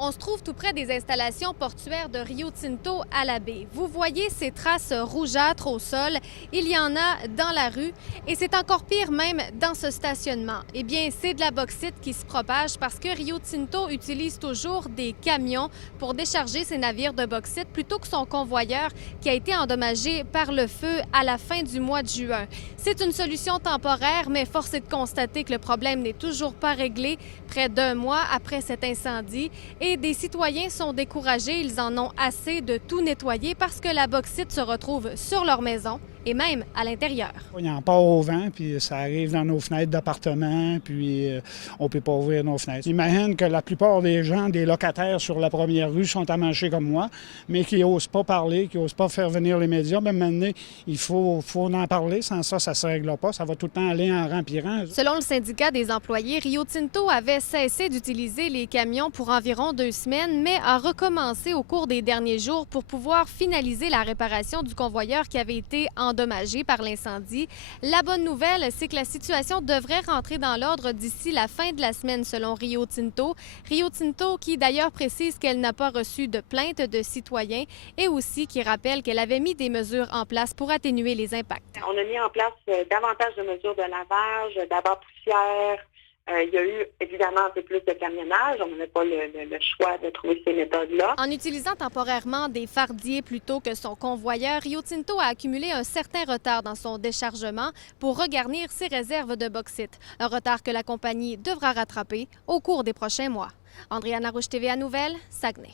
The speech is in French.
On se trouve tout près des installations portuaires de Rio Tinto à la baie. Vous voyez ces traces rougeâtres au sol. Il y en a dans la rue et c'est encore pire même dans ce stationnement. Eh bien, c'est de la bauxite qui se propage parce que Rio Tinto utilise toujours des camions pour décharger ses navires de bauxite plutôt que son convoyeur qui a été endommagé par le feu à la fin du mois de juin. C'est une solution temporaire, mais force est de constater que le problème n'est toujours pas réglé près d'un mois après cet incendie. Et des citoyens sont découragés, ils en ont assez de tout nettoyer parce que la bauxite se retrouve sur leur maison et même à l'intérieur. Il en part au vent, puis ça arrive dans nos fenêtres d'appartements, puis on ne peut pas ouvrir nos fenêtres. J'imagine que la plupart des gens, des locataires sur la première rue sont amanchés comme moi, mais qui n'osent pas parler, qui n'osent pas faire venir les médias. Même maintenant, il faut en parler, sans ça, ça ne se règle pas. Ça va tout le temps aller en rempirant. Selon le syndicat des employés, Rio Tinto avait cessé d'utiliser les camions pour environ 2 semaines, mais a recommencé au cours des derniers jours pour pouvoir finaliser la réparation du convoyeur qui avait été endommagé par l'incendie. La bonne nouvelle, c'est que la situation devrait rentrer dans l'ordre d'ici la fin de la semaine, selon Rio Tinto. Rio Tinto qui d'ailleurs précise qu'elle n'a pas reçu de plainte de citoyens et aussi qui rappelle qu'elle avait mis des mesures en place pour atténuer les impacts. On a mis en place davantage de mesures de lavage, d'abat poussière. Il y a eu évidemment un peu plus de camionnage. On n'avait pas le choix de trouver ces méthodes-là. En utilisant temporairement des fardiers plutôt que son convoyeur, Rio Tinto a accumulé un certain retard dans son déchargement pour regarnir ses réserves de bauxite. Un retard que la compagnie devra rattraper au cours des prochains mois. Andréana Rouge, TVA Nouvelles, Saguenay.